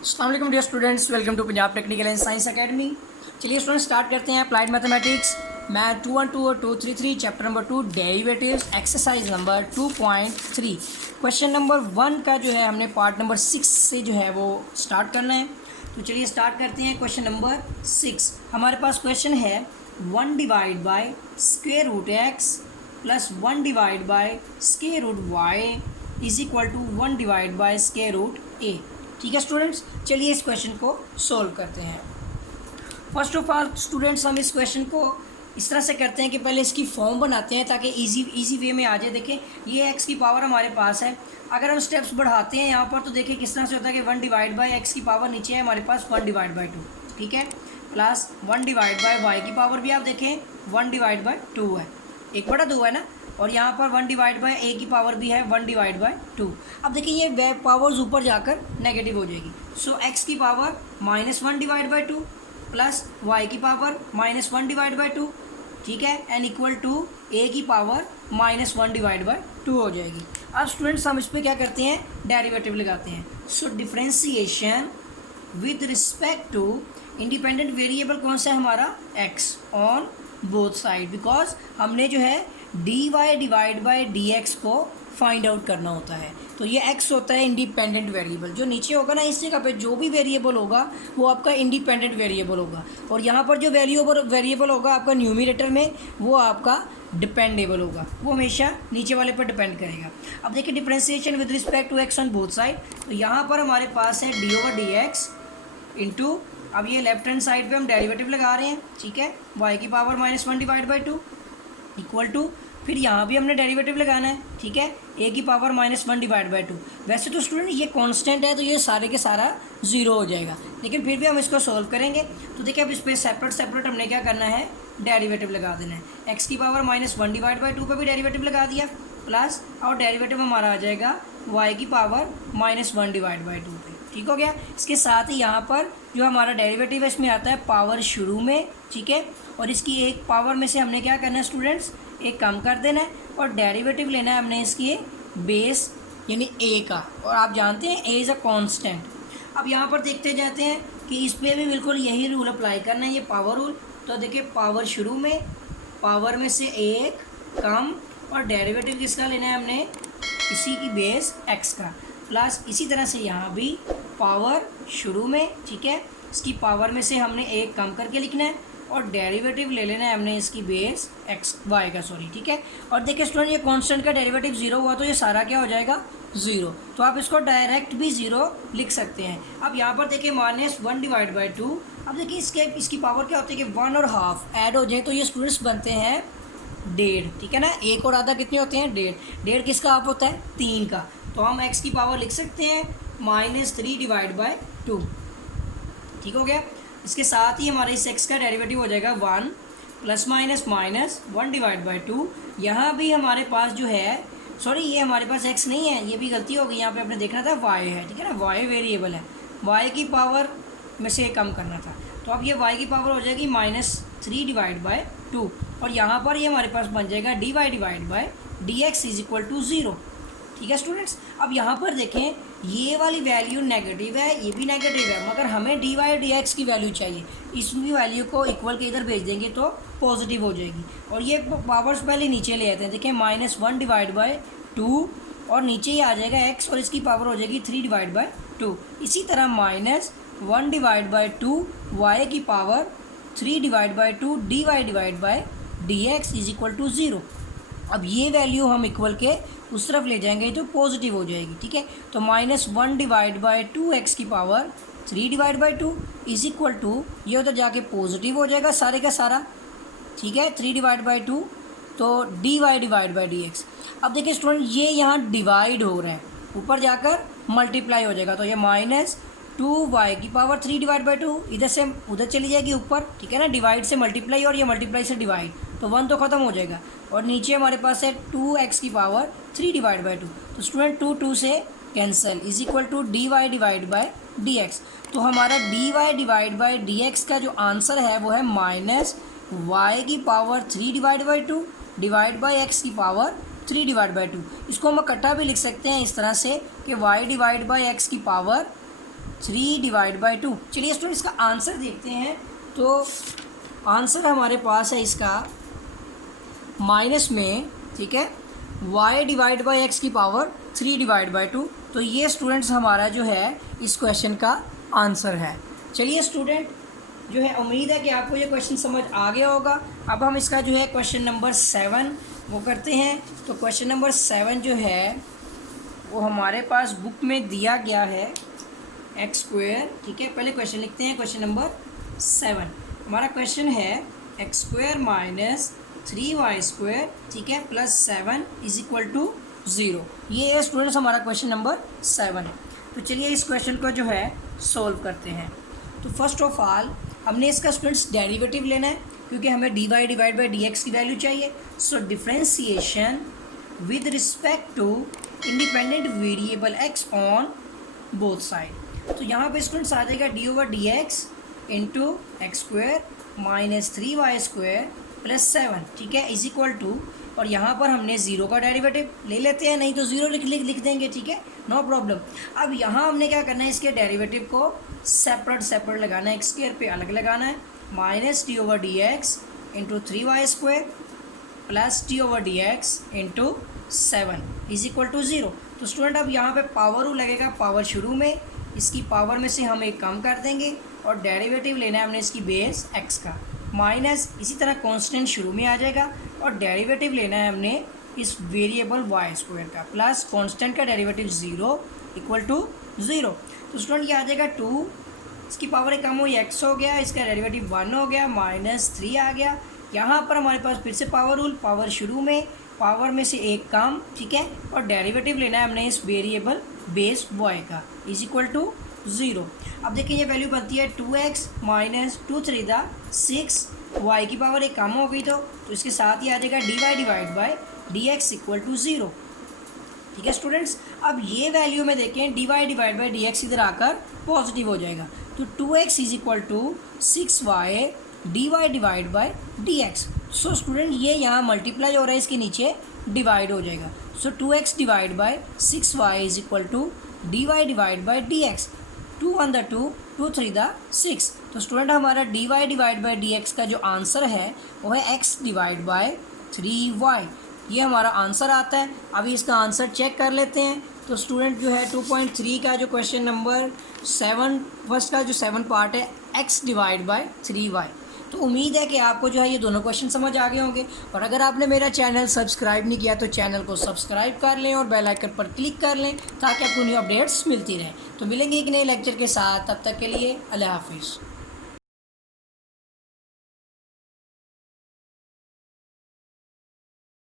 अस्सलाम वालेकुम dear students, welcome to Punjab Technical and Science Academy. चलिए स्टूडेंट्स स्टार्ट करते हैं अप्लाइड मैथमेटिक्स मैथ 212 और 233 chapter number 2 derivatives exercise number 2.3 question number 1 का जो है हमने पार्ट नंबर 6 से जो है वो स्टार्ट करना है। तो चलिए स्टार्ट करते हैं। क्वेश्चन नंबर 6 हमारे पास क्वेश्चन है 1 divide by square root x plus 1 divide by square root y is equal to 1 divide by square root a. ठीक है स्टूडेंट्स, चलिए इस क्वेश्चन को सोल्व करते हैं। फर्स्ट ऑफ ऑल स्टूडेंट्स हम इस क्वेश्चन को इस तरह से करते हैं कि पहले इसकी फॉर्म बनाते हैं ताकि इजी वे में आ जाए। देखें ये एक्स की पावर हमारे पास है, अगर हम स्टेप्स बढ़ाते हैं यहाँ पर तो देखिए किस तरह से होता है कि 1 डिवाइड बाई एक्स की पावर नीचे है हमारे पास 1 डिवाइड बाई 2, ठीक है, प्लस 1 डिवाइड बाई वाई की पावर भी आप देखें 1 डिवाइड बाई 2 है, 1/2 है ना, और यहाँ पर 1 डिवाइड बाई ए की पावर भी है 1 डिवाइड बाई 2। अब देखिए ये पावर्स ऊपर जाकर नेगेटिव हो जाएगी। सो एक्स की power -1 divide by 2 plus y की पावर -1 डिवाइड बाई 2, ठीक है, एंड इक्वल टू ए की पावर -1 डिवाइड बाई 2 हो जाएगी। अब स्टूडेंट्स हम इस पर क्या करते हैं, डेरिवेटिव लगाते हैं। So differentiation with respect to independent variable कौन सा है हमारा, x on both side, because हमने जो है d y divide by d x को फाइंड आउट करना होता है। तो ये एक्स होता है इंडिपेंडेंट वेरिएबल, जो नीचे होगा ना इस जगह पे जो भी वेरिएबल होगा वो आपका इंडिपेंडेंट वेरिएबल होगा, और यहाँ पर जो वेरिएबल होगा आपका न्यूमिनेटर में वो आपका डिपेंडेबल होगा, वो हमेशा नीचे वाले पर डिपेंड करेगा। अब देखिए differentiation with respect to x on both side, तो यहाँ पर हमारे पास है d over d x into, अब ये लेफ्ट हैंड साइड पे हम डेरिवेटिव लगा रहे हैं, ठीक है, y की power -1 divide by 2 equal to, फिर यहाँ भी हमने डेरिवेटिव लगाना है, ठीक है, a की पावर -1 डिवाइड बाई 2। वैसे तो स्टूडेंट ये कांस्टेंट है तो ये सारे के सारा 0 हो जाएगा, लेकिन फिर भी हम इसको सॉल्व करेंगे। तो देखिए अब इस पर सेपरेट हमने क्या करना है, डेरिवेटिव लगा देना है। x की पावर -1 डिवाइड बाई 2 पर भी डेरिवेटिव लगा दिया, प्लस और डेरिवेटिव हमारा आ जाएगा y की पावर -1 डिवाइड बाई 2 पे, ठीक हो गया। इसके साथ ही यहाँ पर जो हमारा डेरिवेटिव है इसमें आता है पावर शुरू में, ठीक है, और इसकी एक पावर में से हमने क्या करना है स्टूडेंट्स, एक कम कर देना है, और डेरिवेटिव लेना है हमने इसकी बेस यानी a का, और आप जानते हैं a इज़ अ कांस्टेंट। अब यहाँ पर देखते जाते हैं कि इस पर भी बिल्कुल यही रूल अप्लाई करना है, ये पावर रूल। तो देखिए पावर शुरू में, पावर में से एक कम, और डेरिवेटिव किसका लेना है हमने, इसी की बेस x का, प्लस इसी तरह से यहाँ भी पावर शुरू में, ठीक है, इसकी पावर में से हमने एक कम करके लिखना है, और डेरिवेटिव ले लेना है हमने इसकी बेस एक्स वाई का, सॉरी, ठीक है। और देखिए स्टूडेंट ये कांस्टेंट का डेरिवेटिव 0 हुआ तो ये सारा क्या हो जाएगा, 0, तो आप इसको डायरेक्ट भी 0 लिख सकते हैं। अब यहाँ पर देखिए -1 डिवाइड बाई 2, अब देखिए इसकी पावर क्या होती है कि 1 और हाफ ऐड हो जाए तो ये स्टूडेंट्स बनते हैं 1.5, ठीक है ना, 1 और आधा कितने होते हैं, 1.5 किसका हाफ होता है, 3 का, तो हम x की पावर लिख सकते हैं -3 डिवाइड बाई 2, ठीक हो गया। इसके साथ ही हमारे इस x का डेरिवेटिव हो जाएगा 1 प्लस -1 डिवाइड बाई 2। यहाँ भी हमारे पास जो है, सॉरी ये हमारे पास x नहीं है, ये भी गलती हो गई, यहाँ पे आपने देखना था y है, ठीक है ना, y वेरिएबल है, y की पावर में से कम करना था, तो अब ये y की पावर हो जाएगी -3 डिवाइड बाई 2, और यहाँ पर ये हमारे पास बन जाएगा dy divide by d x is equal to 0, ठीक है स्टूडेंट्स। अब यहाँ पर देखें ये वाली वैल्यू नेगेटिव है, ये भी नेगेटिव है, मगर हमें डी वाई डी एक्स की वैल्यू चाहिए, इसकी वैल्यू को इक्वल के इधर भेज देंगे तो पॉजिटिव हो जाएगी, और ये पावर्स पहले नीचे ले आते हैं। देखें -1 डिवाइड बाई 2, और नीचे ही आ जाएगा x, और इसकी पावर हो जाएगी 3 डिवाइड बाई 2। इसी तरह -1 डिवाइड बाई 2 वाई की power 3 divide by 2 d y divide by d x is equal to 0। अब ये वैल्यू हम इक्वल के उस तरफ ले जाएंगे तो पॉजिटिव हो जाएगी, ठीक है, तो -1 डिवाइड बाई 2x की power 3 divide by 2 is equal to, ये उधर जाके पॉजिटिव हो जाएगा सारे का सारा, ठीक है, 3 डिवाइड बाई 2, तो d y divide by d x. अब देखिए स्टूडेंट ये यहाँ डिवाइड हो रहा है, ऊपर जाकर मल्टीप्लाई हो जाएगा, तो ये -2y की पावर 3 डिवाइड बाई 2 इधर से उधर चली जाएगी ऊपर, ठीक है ना, डिवाइड से मल्टीप्लाई और ये मल्टीप्लाई से डिवाइड, तो 1 तो ख़त्म हो जाएगा, और नीचे हमारे पास है 2x की पावर 3 डिवाइड बाई 2, तो स्टूडेंट 2 से cancel is equal to d y divide by d x. तो हमारा d y divide by d x का जो आंसर है वो है -y की power 3 divide by 2 divide by x की पावर 3 डिवाइड बाई 2। इसको हम इकट्ठा भी लिख सकते हैं इस तरह से कि y डिवाइड बाई एक्स की पावर 3 डिवाइड बाई 2। चलिए स्टूडेंट इसका आंसर देखते हैं। तो आंसर हमारे पास है इसका माइनस में, ठीक है, y डिवाइड बाई एक्स की पावर 3 डिवाइड बाई 2। तो ये स्टूडेंट्स हमारा जो है इस क्वेश्चन का आंसर है। चलिए स्टूडेंट जो है उम्मीद है कि आपको ये क्वेश्चन समझ आ गया होगा। अब हम इसका जो है क्वेश्चन नंबर 7 वो करते हैं। तो क्वेश्चन नंबर 7 जो है वो हमारे पास बुक में दिया गया है एक्स स्क्वायर, ठीक है। पहले क्वेश्चन लिखते हैं। क्वेश्चन नंबर 7 हमारा क्वेश्चन है x square minus 3y square, ठीक है, प्लस 7 इज इक्वल टू 0। ये है स्टूडेंट्स हमारा क्वेश्चन नंबर 7। तो चलिए इस क्वेश्चन को जो है सोल्व करते हैं। तो फर्स्ट ऑफ ऑल हमने इसका स्टूडेंट्स डेरिवेटिव लेना है, क्योंकि हमें dy डिवाइड बाई dx की वैल्यू चाहिए। So differentiation with respect to independent variable x on both side. तो यहाँ पे स्टूडेंट्स आ जाएगा d over d x into x square minus 3y square plus 7, ठीक है, इज इक्वल टू, और यहाँ पर हमने 0 का डेरिवेटिव ले लेते हैं, नहीं तो 0 लिख देंगे, ठीक है, नो प्रॉब्लम। अब यहाँ हमने क्या करना है, इसके डेरिवेटिव को सेपरेट लगाना है, एक्स स्क्वायर पे अलग लगाना है, minus t over d x into 3y square plus t over d x into 7 is equal to 0। तो स्टूडेंट अब यहाँ पे पावर रू लगेगा, पावर शुरू में, इसकी पावर में से हम एक कम कर देंगे और डेरिवेटिव लेना है हमने इसकी बेस x का, माइनस इसी तरह कांस्टेंट शुरू में आ जाएगा और डेरिवेटिव लेना है हमने इस वेरिएबल y स्क्वायर का, प्लस कांस्टेंट का डेरिवेटिव 0 इक्वल टू 0। तो स्टूडेंट ये आ जाएगा 2, इसकी पावर एक कम हुई x हो गया, इसका डेरिवेटिव 1 हो गया, माइनस 3 आ गया। यहाँ पर हमारे पास फिर से पावर रूल, पावर शुरू में, पावर में से एक कम, ठीक है, और डेरिवेटिव लेना है हमने इस वेरिएबल बेस y का, इज इक्वल टू 0। अब देखिए ये वैल्यू बनती है 2x माइनस 2 3 दा 6, y की पावर एक कम हो गई तो इसके साथ ही आ जाएगा dy divide by dx equal to 0, ठीक है स्टूडेंट्स। अब ये वैल्यू में देखें dy डिवाइड बाई dx इधर आकर पॉजिटिव हो जाएगा, तो 2x is equal to 6y dy divide by dx। So student ये यहाँ मल्टीप्लाई हो रहा है, इसके नीचे डिवाइड हो जाएगा। So 2x divide by 6y is equal to dy divide by dx, 2 1 द 2 2 3 द 6। तो स्टूडेंट हमारा dy डिवाइड बाई dx का जो आंसर है वो है x डिवाइड बाई 3y, ये हमारा आंसर आता है। अभी इसका आंसर चेक कर लेते हैं। तो स्टूडेंट जो है 2.3 का जो क्वेश्चन नंबर 7 फर्स्ट का जो 7 पार्ट है x डिवाइड बाई 3y। तो उम्मीद है कि आपको जो है ये दोनों क्वेश्चन समझ आ गए होंगे, और अगर आपने मेरा चैनल सब्सक्राइब नहीं किया तो चैनल को सब्सक्राइब कर लें और बेल आइकन पर क्लिक कर लें ताकि आपको न्यू अपडेट्स मिलती रहें। तो मिलेंगे एक नए लेक्चर के साथ, तब तक के लिए अल्लाह हाफिज़।